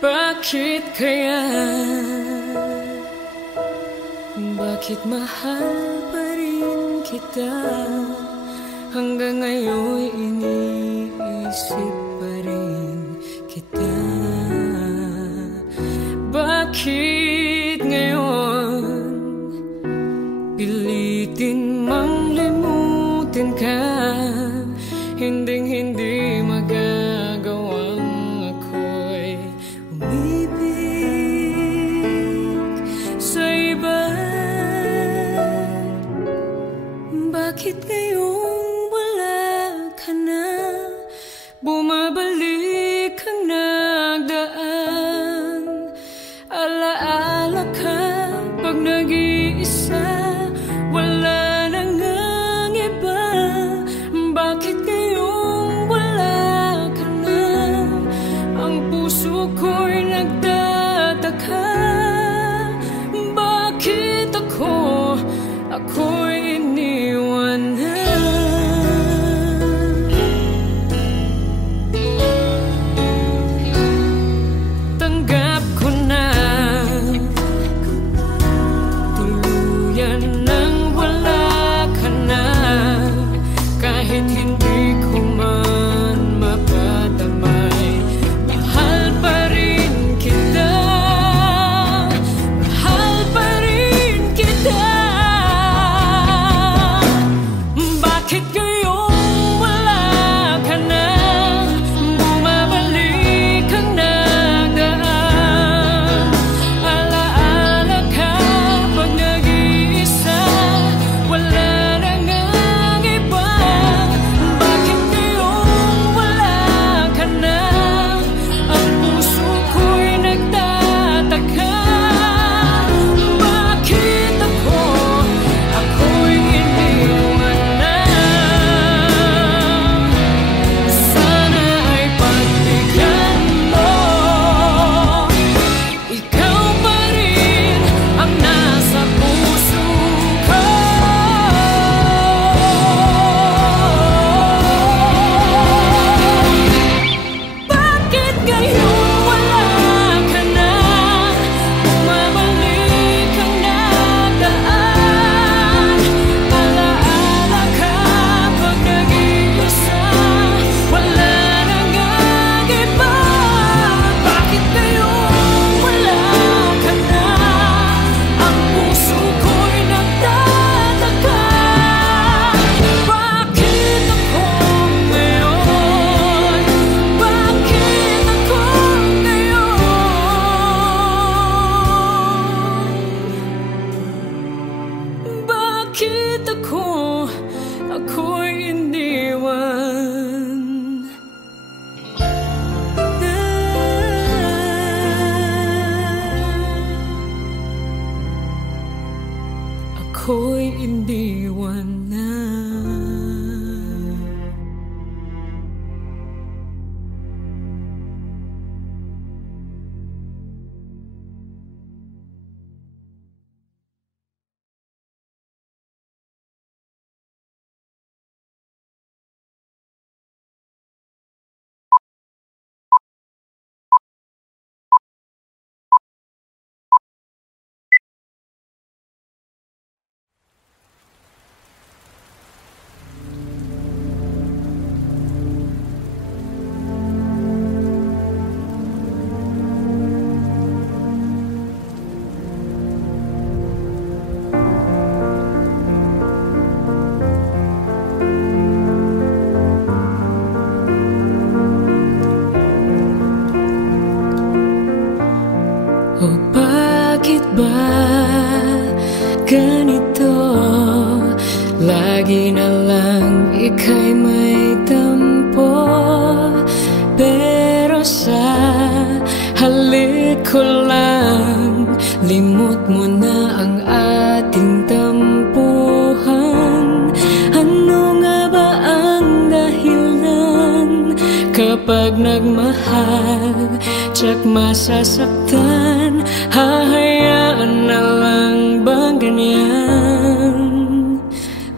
Bakit kaya? Bakit mahal pa rin kita? Hanggang ngayon iniisip pa rin kita. Bakit ngayon pilitin mang limutin ka? Hinding-hindi magagawang ako'y umibig sa iba. Bakit ngayong wala ka na? Bumabalik ang nagdaan. Alaala ka pag nag-iisa. Wala nang ang iba. Bakit ngayong wala ka na? Ang puso ko'y nagtataka. Bakit ako'y iniwan na? Tanggap ko na tuluyan nang wala ka na. Kahit hindi ko man mapadamay, mahal pa rin kita. Mahal pa rin kita. Bakit ngayong wala ka na? Bumabalik ang nagdaan. Alaala ka pag nag-iisa. Wala nang ang iba. Bakit ngayong wala ka na? Ang puso ko'y nagtataka. Bakit ako'y iniwan na? Sana ay pagbigyan mo. Ikaw pa rin ang nasa puso ko. Bakit ngayon wala ka na? Bumabalik ang nagdaan. Alaala ka pag nag-iisa. Wala nang ang iba. Bakit ngayon wala ka na? Ang puso ko'y nagtataka. Bakit ako ngayon? Bakit ako ngayon? Bakit ako'y iniwan na? Ako'y iniwan na. Oh, bakit ba ganito? Lagi na lang ika'y may tampo. Pero sa halik ko lang, limot mo na ang ating tampuhan. Ano nga ba ang dahilan? Kapag nagmahal, tsak masasaktan. Hahayaan na lang bang ganyan?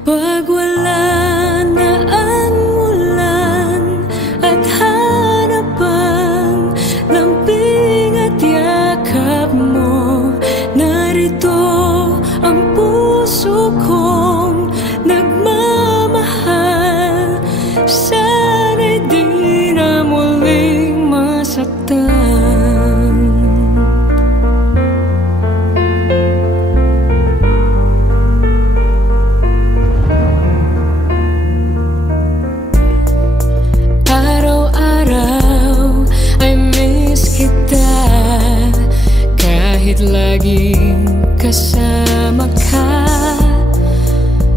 Pag wala na ang ulan at hanap ang lamping narito ang puso kong nagmamahal. Sana'y di na muling masaktan. Araw-araw ay miss kita, kahit laging kasama ka.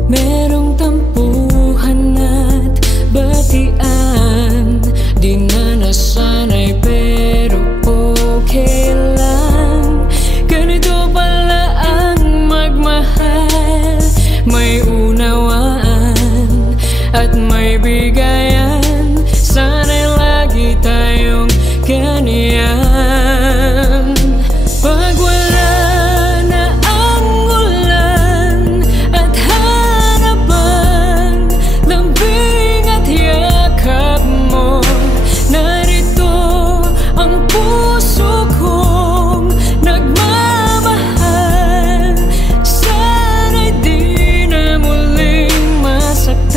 Merong tampuhan at batian, di na nasanay pero okay lang. Ganito pala ang magmahal, may unawaan at may bigayan. Sana'y lagi tayong ganyan. Pag wala na ang ulan at harapan, lambing at yakap mo, narito ang puso kong nagmamahal. Sana'y di na muling masaktan.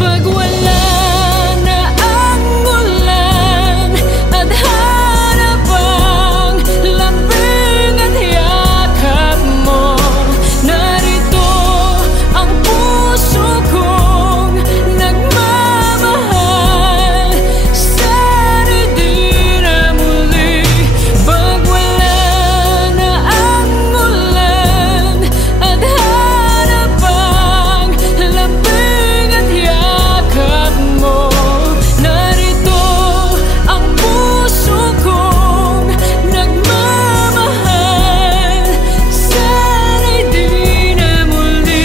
Pag wala na ang ulan at harapang lambing at yakap mo, narito ang puso kong nagmamahal. Sana'y di na muli. Pag wala na ang ulan at harapang lambing at yakap mo, narito ang puso kong nagmamahal. Sana'y di na muling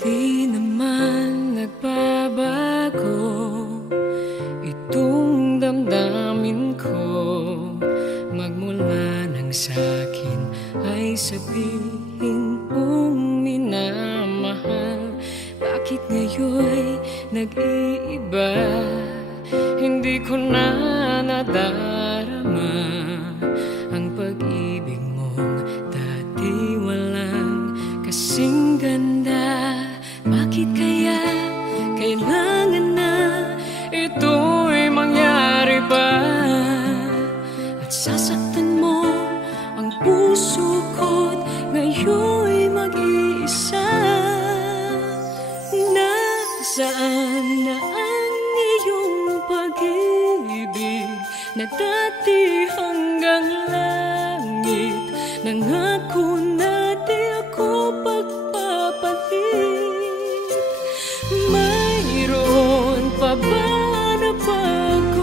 di naman nagbabago itong damdamin ko. Magmula nang sa'kin ay sabihin mong minamahal, bakit ngayon'y nag-iiba? Hindi ko na nadarama ang pag-ibig mong dati walang kasing ganda. Bakit kaya kailangan na ito'y mangyari ba? At sasaktan mo ang puso ko't ngayon'y mag-iisa. Nasaan na ang iyong pag-ibig na dati hanggang langit? Nangako na di ako pagpapalit. Mayroon pa ba na pagkukulang?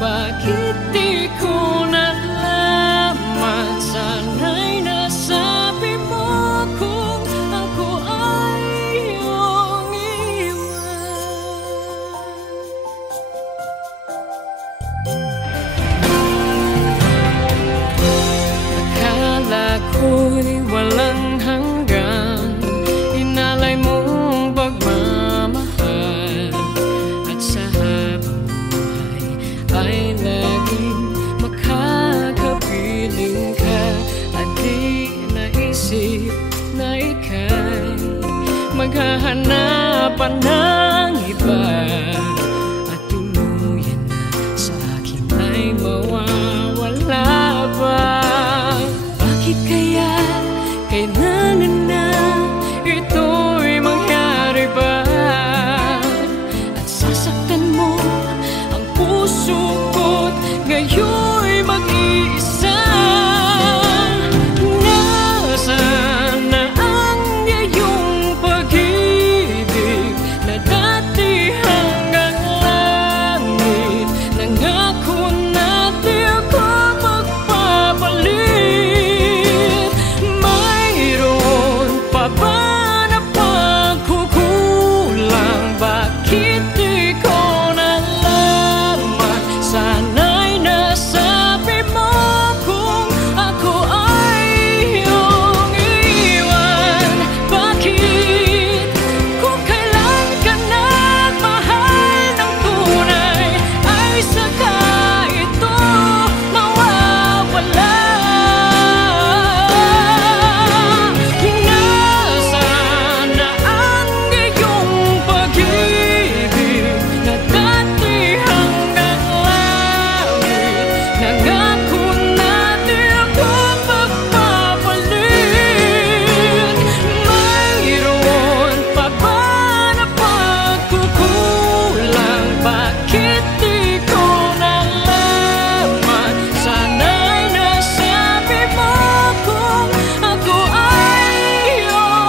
Bakit di ko nalaman? Sana'y nasabi mo kung ako ay iyong iwan. Akala makahanapan ng iba at tuluyan na sa akin ay mawawala ba? Bakit kaya kailangan na ito'y mangyari ba? At sasaktan mo ang puso ko't ngayon'y mag-iisa. Nasaan na ang iyong pag-ibig na dati hanggang langit? Nangako na di ako magpapalit. Mayroon pa ba na pagkukulang? Bakit di ko nalaman? Sana'y nasabi mo kung ako ay iyong iwan. Bakit kung kailan ka nagmahal ng tunay ay saka ito mawawala? Nasaan na ang iyong pag-ibig na dati hanggang langit? Nangako na di ako magpapalit. Mayroon pa ba na pagkukulang? Bakit di ko nalaman? Sana'y nasabi mo kung ako ay iyong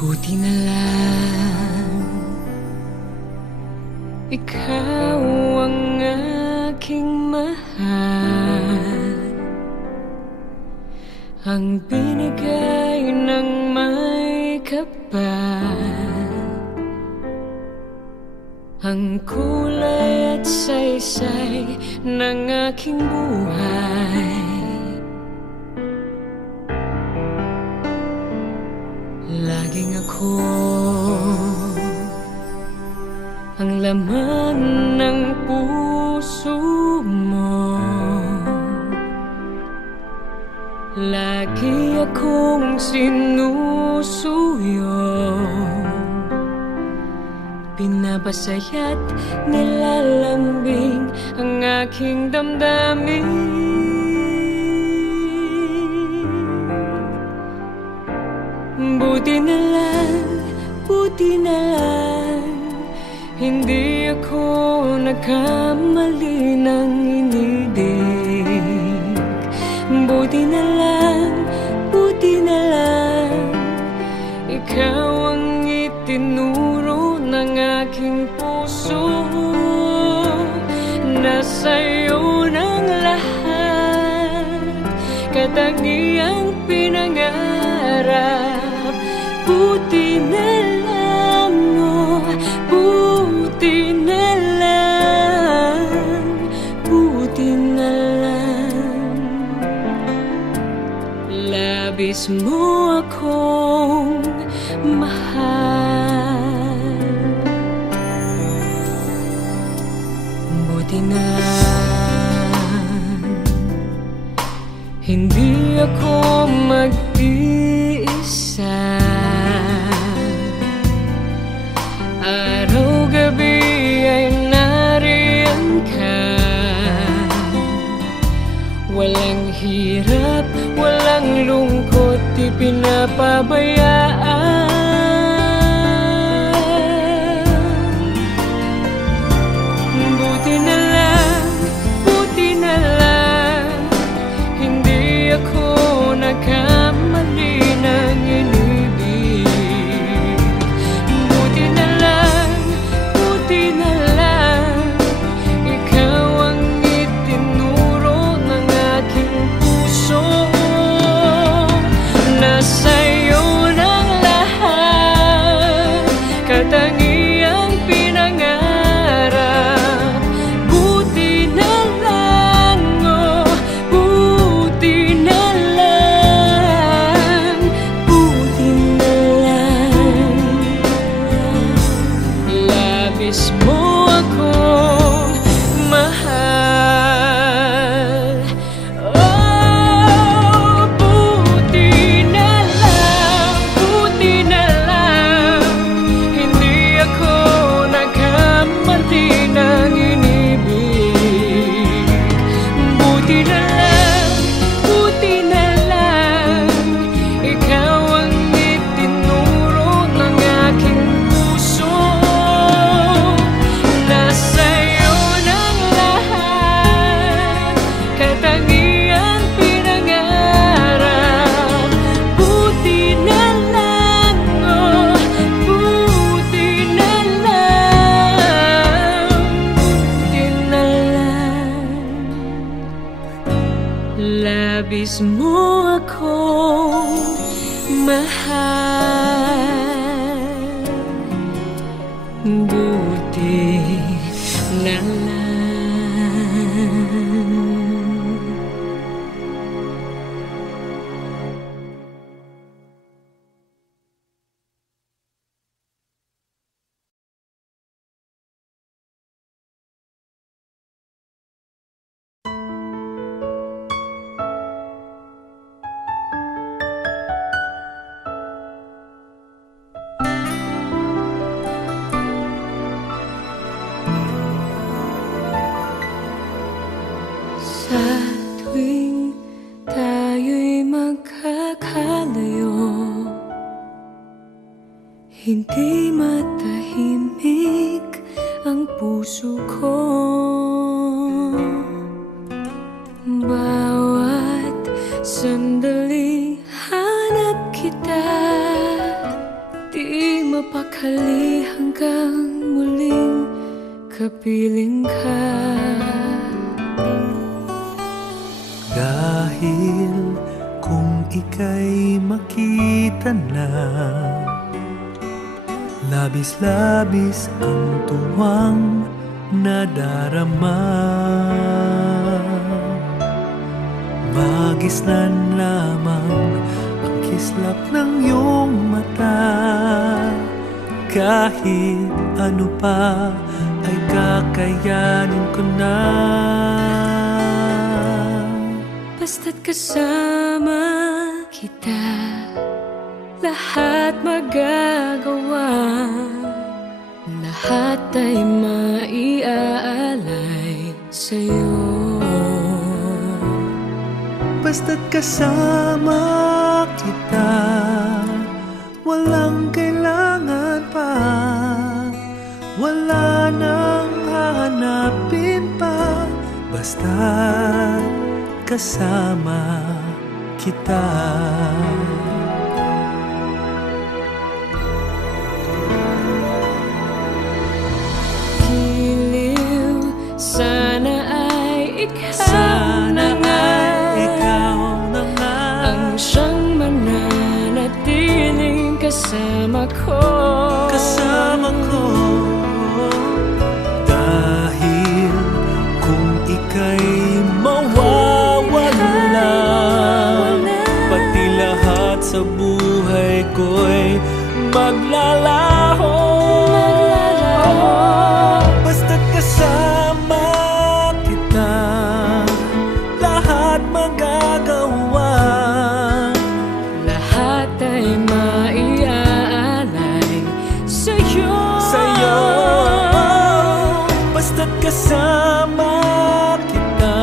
buti na lang ikaw ang aking mahal, ang binigay ng may kapal, ang kulay at saysay ng aking buhay. Laging ako ang laman ng puso mo. Lagi akong sinusuyo, pinapasaya't nilalambing ang aking damdamin. Buti na lang, hindi ako nagkamali ng inidig. Buti na lang, ikaw ang itinuro ng aking puso, na sa'yo ng lahat katangiang pinangarap. Buti na lang, oh, buti na lang, buti na lang. Labis mo akong mahal. Buti na lang, hindi ako mag-iisa. Araw-gabi ay nariyan ka. Walang hirap, walang lungkot, di pinapabayaan. Buti na lang, hindi ako nagkamali ng inibig. Buti na lang, Labis mo akong mahal, buti na lang. Sa tuwing tayo'y magkakalayo, hindi matahimik ang puso ko. Bawat sandali hanap kita, di mapakali hanggang muling kapiling ka. Dahil kung ika'y makita na, labis-labis ang tuwang nadarama. Magisnan lamang ang kislap ng iyong mata. Kahit ano pa ay kakayanin ko na. Basta't kasama kita, lahat magagawa. Lahat ay maiaalay sa'yo. Basta't kasama kita, walang kailangan pa. Wala nang hahanapin pa. Basta't kasama kita. Giliw, sana ay ikaw na nga, ang siyang mananatiling kasama ko. Kasama ko. Dahil kung ika'y mawawala, pati lahat sa buhay ko'y maglalaho. Basta't kasama kita, lahat magagawa. Lahat ay maiaalay sa'yo. Basta't kasama kita,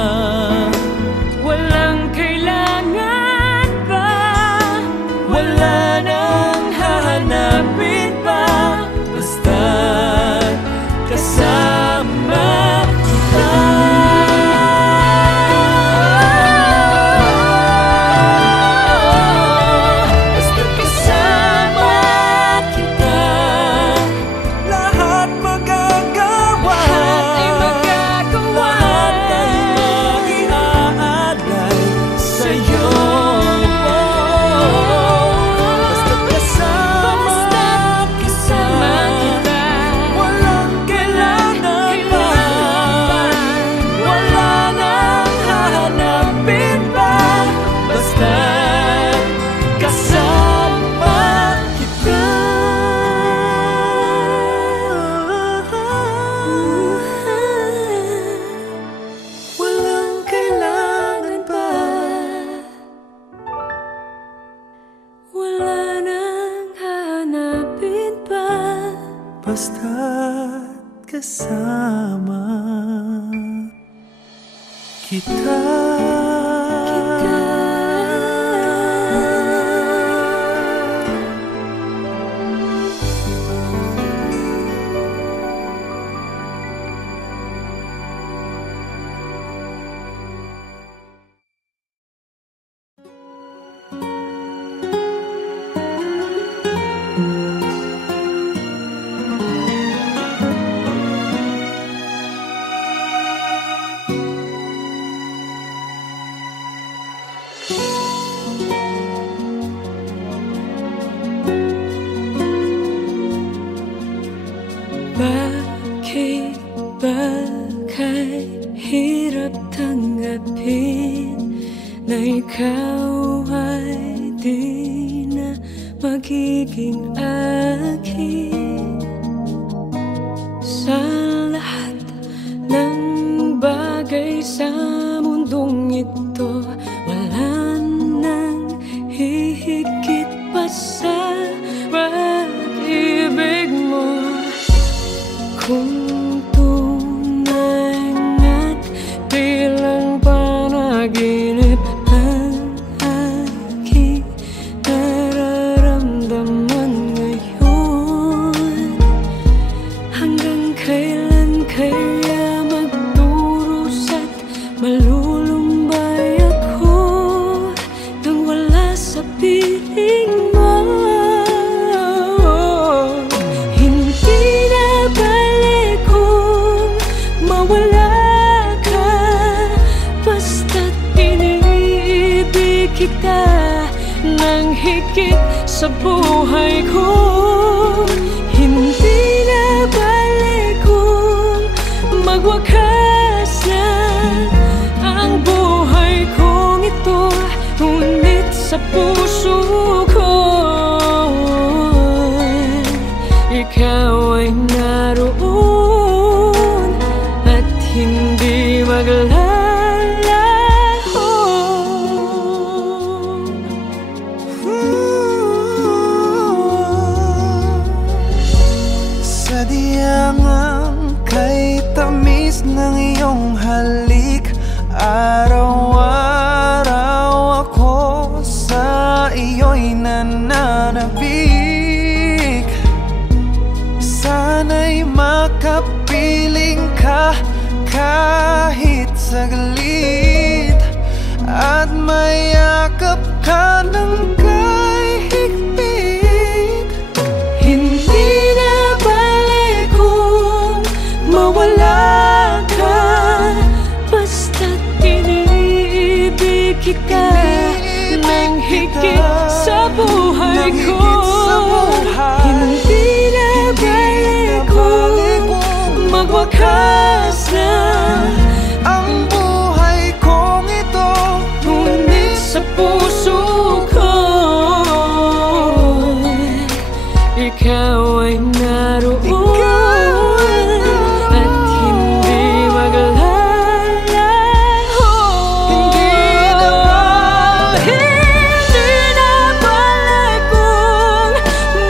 walang kailangan pa. wala nang hahanapin pa. Basta't kasama kita. Basta't kasama kita, lahat magagawa. Lahat ay maiaalay sa'yo. Basta't kasama kita, walang kailangan pa. Wala nang hahanapin pa. Basta't kasama kita. Walang kailangan pa. Wala nang hanapin pa. Basta't kasama kita. Bakit ba kahirap tanggapin na ikaw ay di na magiging akin? Sa lahat ng bagay sa mundong ito, wala nang hihigit pa sa pag-ibig mo. Kung tunay nga't bilang panaginip ang aking nararamdaman ngayon, hanggang kailan kaya magdurusa't malulumbay ako nang wala sa piling mo? Kita nang higit sa buhay ko, hindi na balik kung magwakas na ang buhay kong ito, ngunit sa puso ko ikaw ay naroon at hindi maglalaho. Sadyang kay tamis ng iyong halik, araw-araw ako sa iyo'y nananabik. Sana'y makapiling ka kahit saglit, at mayakap ka ng kay higpit. Hindi na balik kung mawala ka, basta't iniibig kita nang higit sa buhay ko. Hindi na balik kung magwakas na ang buhay kong ito, ngunit sa puso ko ikaw ay naroon at hindi maglalaho. Hindi na balik kung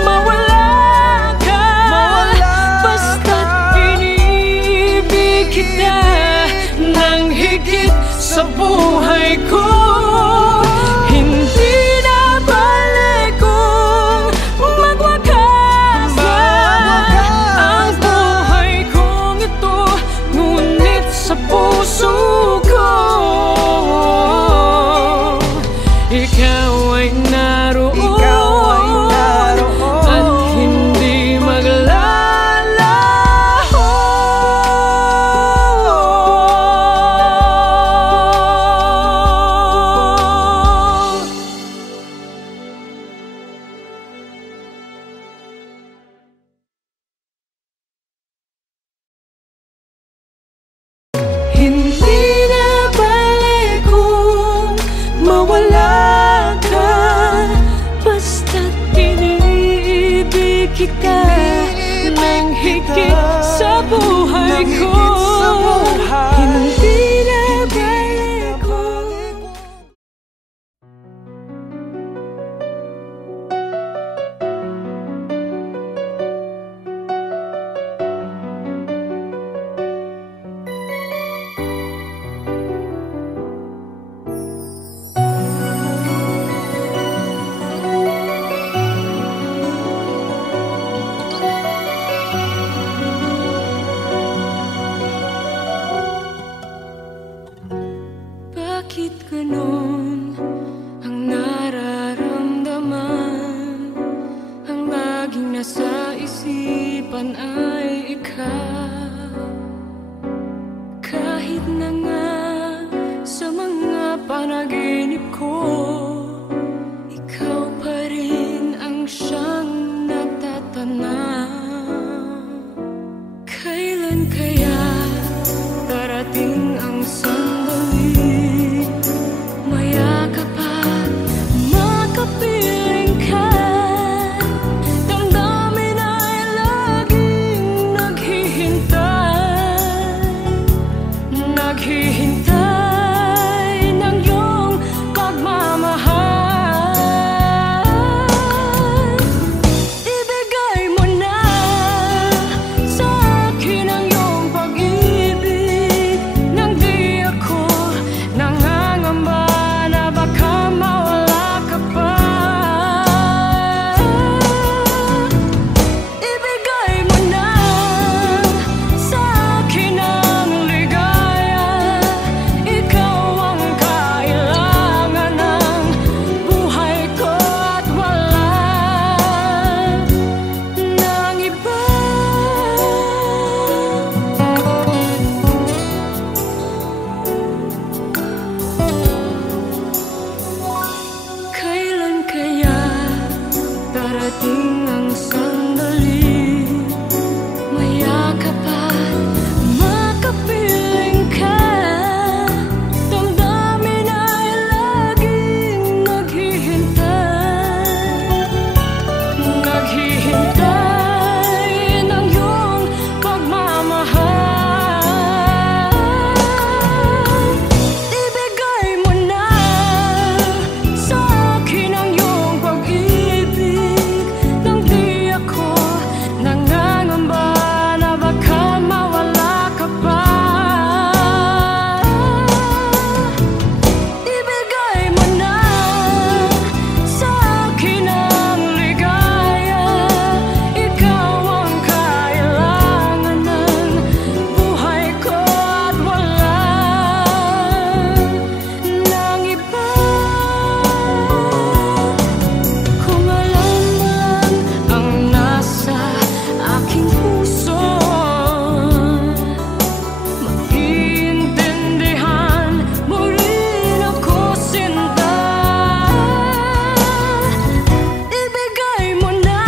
mawala ka, basta't iniibig kita nang higit sa buhay ko. Hindi na balik kung magwakas na ang buhay kong ito, ngunit sa puso ko ikaw ay naroon at hindi maglalaho. Hindi na balik kung mawala ka, basta't iniibig kita nang higit sa buhay ko. Hindi na balik kung darating ang sandali, mayakap at makapiling ka. Damdamin ay laging naghihintay ng iyong pagmamahal. Ibigay mo na sa akin ang iyong pag-ibig, nang di ako nangangamba na baka mawala ka pa. Ibigay mo na sa akin ang ligaya, ikaw ang kailangan ng buhay ko at wala nang iba. Kung alam mo lang ang nasa aking puso, maiintindihan mo rin ako, sinta. Ibigay mo na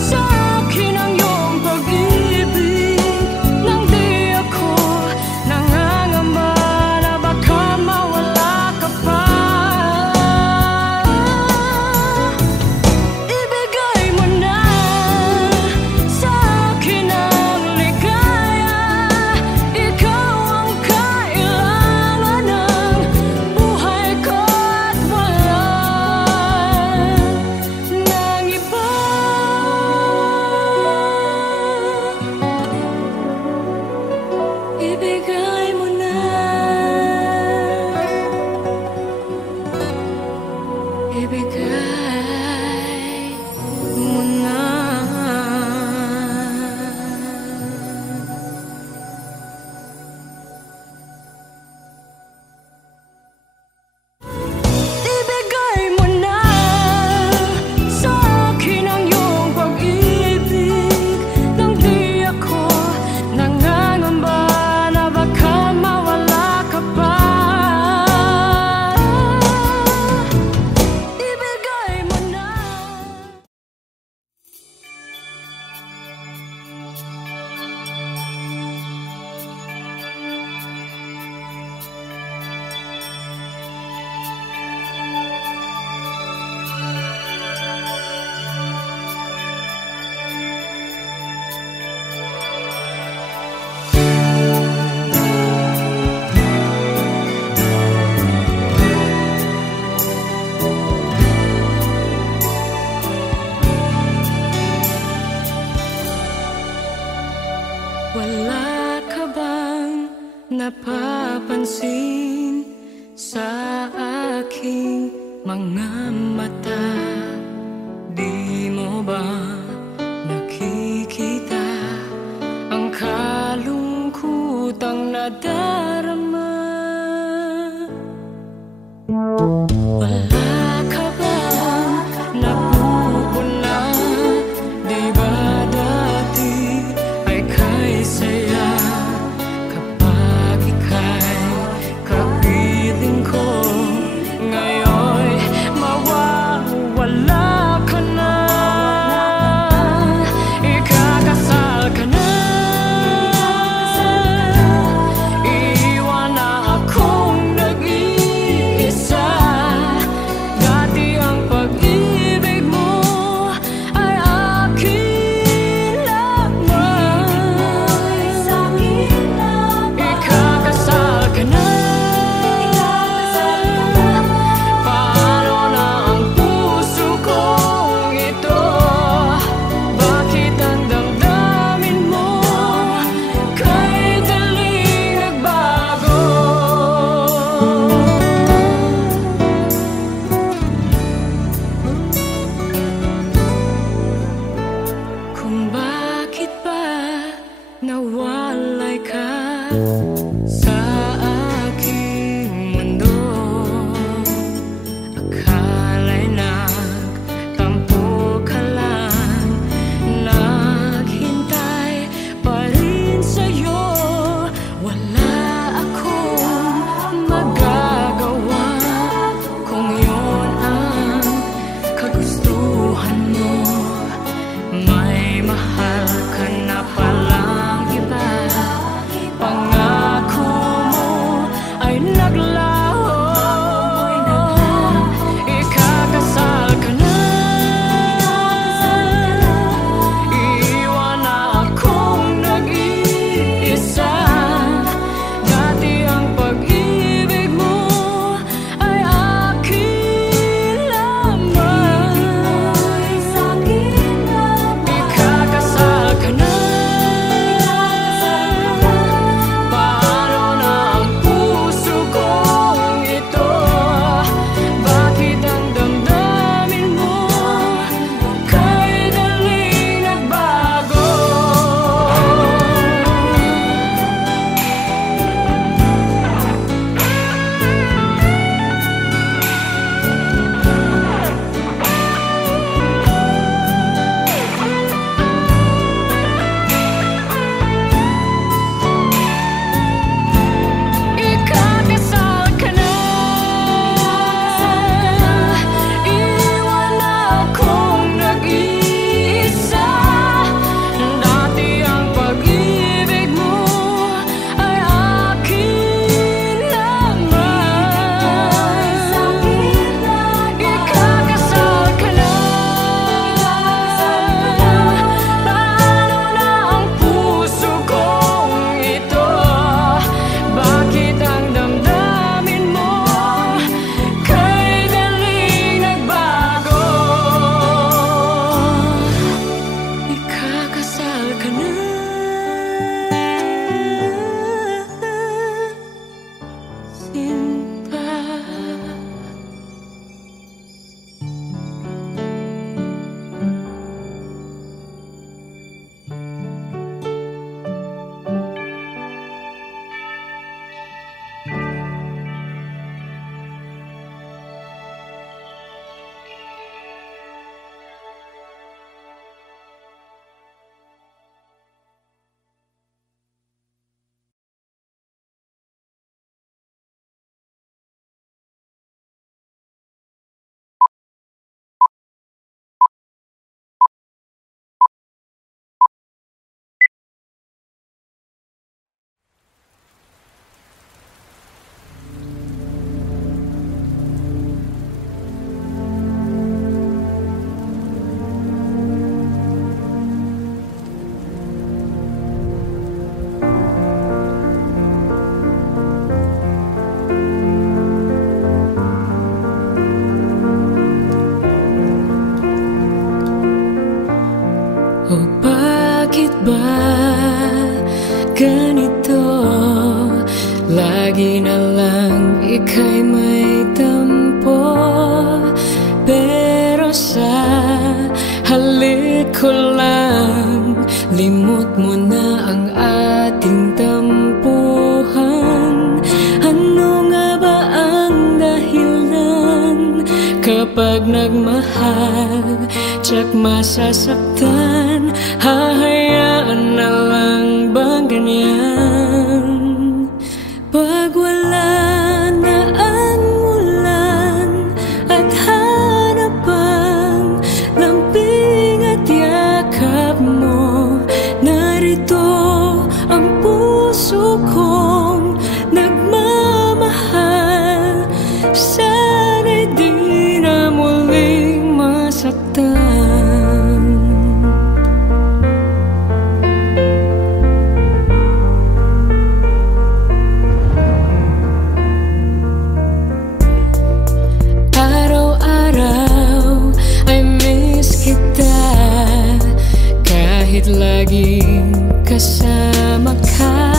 sa akin ang iyong pag-ibig, nang di ako nangangamba na baka mawala ka pa. Ibigay mo na sa akin ang ligaya, ikaw ang kailangan ng buhay ko at wala nang iba. Ibigay mo na, ibigay mo na. Ibigay mo na sa akin ang iyong pag-ibig, nang di ako nangangamba na baka mawala ka pa. Ibigay mo na. Wala ka bang napapansin sa aking mga mata? Di mo ba nakikita ang kalungkutang nadarama? Wala ka bang napupuna? Di ba dati ay kay saya kapag ika'y kapiling ko? Ngayon'y mawala ganito. Lagi na lang ika'y may tampo, pero sa halik ko lang, limot mo na ang ating tampuhan. Ano nga ba ang dahilan kapag nagmahal, tsak masasaktan? Hahayaan na lang bang ganyan? Pag wala na ang ulan at hanap ang lambing at yakap mo, narito ang puso kong nagmamahal. Sana'y di na muling masaktan. Kahit laging kasama ka,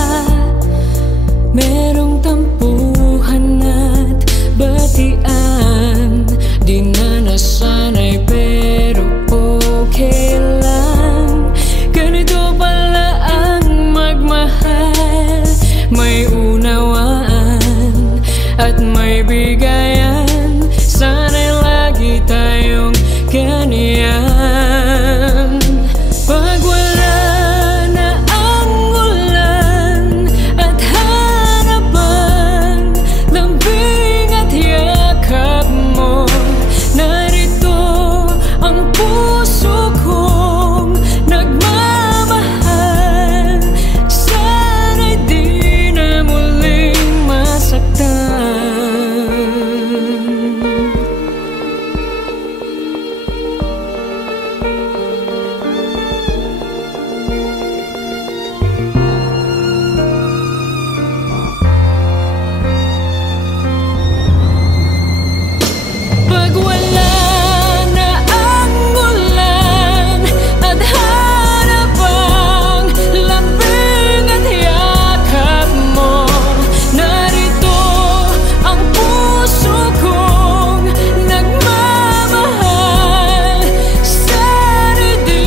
merong tampuhan at batian. Di na nasanay pero okay lang. Ganito pala ang magmahal, may unawaan at may bigayan. Sana'y lagi tayong ganyan. Pag wala na ang ulan at hanap ang lambing at yakap mo, narito ang puso kong nagmamahal. Sana'y di na muling masaktan. Pag wala na ang ulan at hanap ang lambing at yakap mo, narito ang puso kong nagmamahal. Sana'y di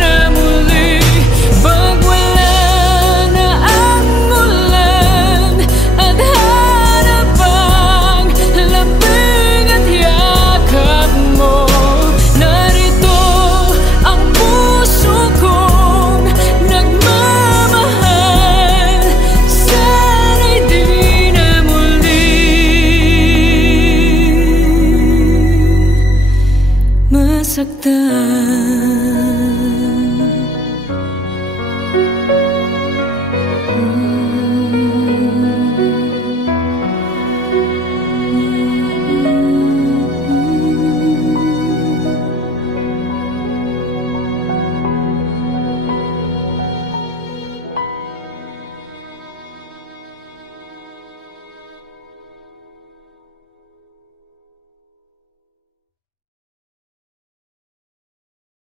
na muli. Pag wala na ang ulan at hanap ang lambing at yakap mo, narito ang puso kong nagmamahal. Sana'y di na muling masaktan.